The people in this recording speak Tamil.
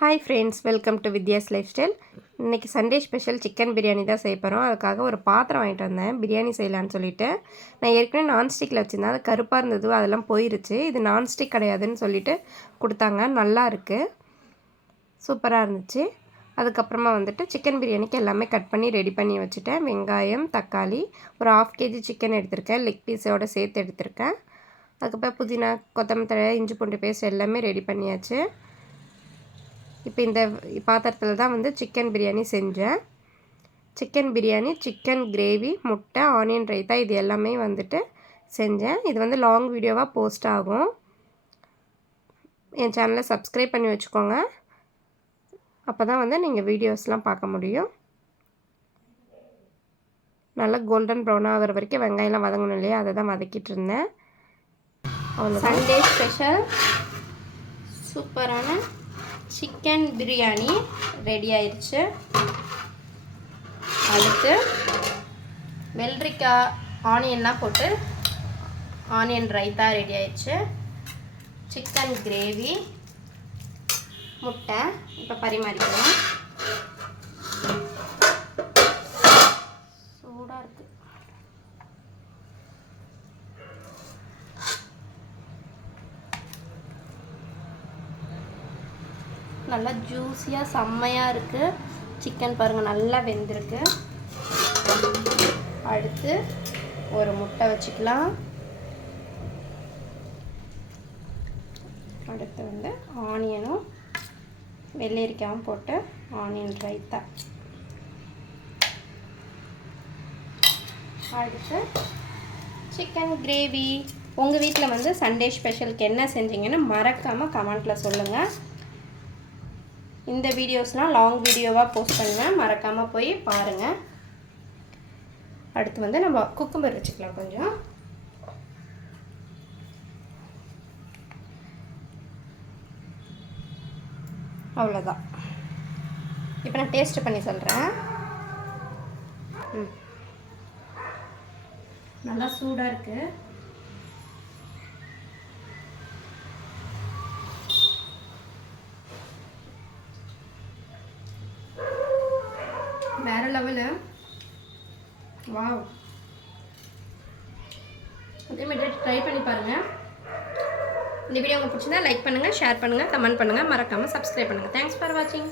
Hi friends, welcome to Vidya's life style. இன்றைக்கி சண்டே ஸ்பெஷல் சிக்கன் பிரியாணி தான் செய்ய போகிறோம். அதுக்காக ஒரு பாத்திரம் வாங்கிட்டு வந்தேன் பிரியாணி செய்யலான்னு சொல்லிவிட்டு. நான் ஏற்கனவே நான்ஸ்டிக்கில் வச்சுருந்தேன், அது கருப்பாக இருந்தது, அதெல்லாம் போயிருச்சு. இது நான்ஸ்டிக் கிடையாதுன்னு சொல்லிட்டு கொடுத்தாங்க. நல்லா இருக்குது, சூப்பராக இருந்துச்சு. அதுக்கப்புறமா வந்துட்டு சிக்கன் பிரியாணிக்கு எல்லாமே கட் பண்ணி ரெடி பண்ணி வச்சுட்டேன். வெங்காயம், தக்காளி, ஒரு 1/2 kg சிக்கன் எடுத்திருக்கேன், லெக் பீஸோடு சேர்த்து எடுத்திருக்கேன். அதுக்கப்புறம் புதினா, கொத்தமல்லி தழை, இஞ்சி பூண்டு பேஸ்ட் எல்லாமே ரெடி பண்ணியாச்சு. இப்போ இந்த பாத்திரத்தில் தான் வந்து சிக்கன் பிரியாணி செஞ்சேன். சிக்கன் பிரியாணி, சிக்கன் கிரேவி, முட்டை, ஆனியன் ரைத்தா இது எல்லாமே வந்துட்டு செஞ்சேன். இது வந்து லாங் வீடியோவாக போஸ்ட் ஆகும். என் சேனலை சப்ஸ்கிரைப் பண்ணி வச்சுக்கோங்க, அப்போ தான் வந்து நீங்கள் வீடியோஸ்லாம் பார்க்க முடியும். நல்லா கோல்டன் ப்ரௌன் ஆகிற வரைக்கும் வெங்காயம்லாம் வதங்கணும் இல்லையா, அதை தான் வதக்கிட்டு இருந்தேன். அவ்வளோ சண்டே ஸ்பெஷல் சூப்பரான சிக்கன் பிரியாணி ரெடி ஆயிடுச்சு. அடுத்து வெள்ளரிக்காய், ஆனியன்லாம் போட்டு ஆனியன் ரைத்தா ரெடி ஆயிடுச்சு. சிக்கன் கிரேவி, முட்டை இப்போ பரிமாறிக்கலாம். சூடாக இருக்குது. நல்லா ஜூஸியாக செம்மையாக இருக்குது. சிக்கன் பாருங்கள் நல்லா வெந்திருக்கு. அடுத்து ஒரு முட்டை வச்சுக்கலாம். அடுத்து வந்து ஆனியனும் வெள்ளரிக்காயும் போட்டு ஆனியன் ரைத்தா. அடுத்து சிக்கன் கிரேவி. உங்கள் வீட்டில் வந்து சண்டே ஸ்பெஷலுக்கு என்ன செஞ்சீங்கன்னு மறக்காமல் கமெண்ட்டில் சொல்லுங்கள். இந்த வீடியோஸ்லாம் லாங் வீடியோவாக போஸ்ட் பண்ணுவேன், மறக்காமல் போய் பாருங்கள். அடுத்து வந்து நம்ம குக்கும்பர் வச்சுக்கலாம் கொஞ்சம். அவ்வளோதான். இப்போ நான் டேஸ்ட் பண்ணி சொல்கிறேன். நல்லா சூடாக இருக்குது. வேற லெவலு. வாவ், அதேமாதிரி ட்ரை பண்ணி பாருங்கள். இந்த வீடியோ உங்களுக்கு பிடிச்சிருந்தா லைக் பண்ணுங்கள், ஷேர் பண்ணுங்கள், கமெண்ட் பண்ணுங்கள், மறக்காமல் சப்ஸ்கிரைப் பண்ணுங்கள். தேங்க்ஸ் ஃபார் வாட்சிங்.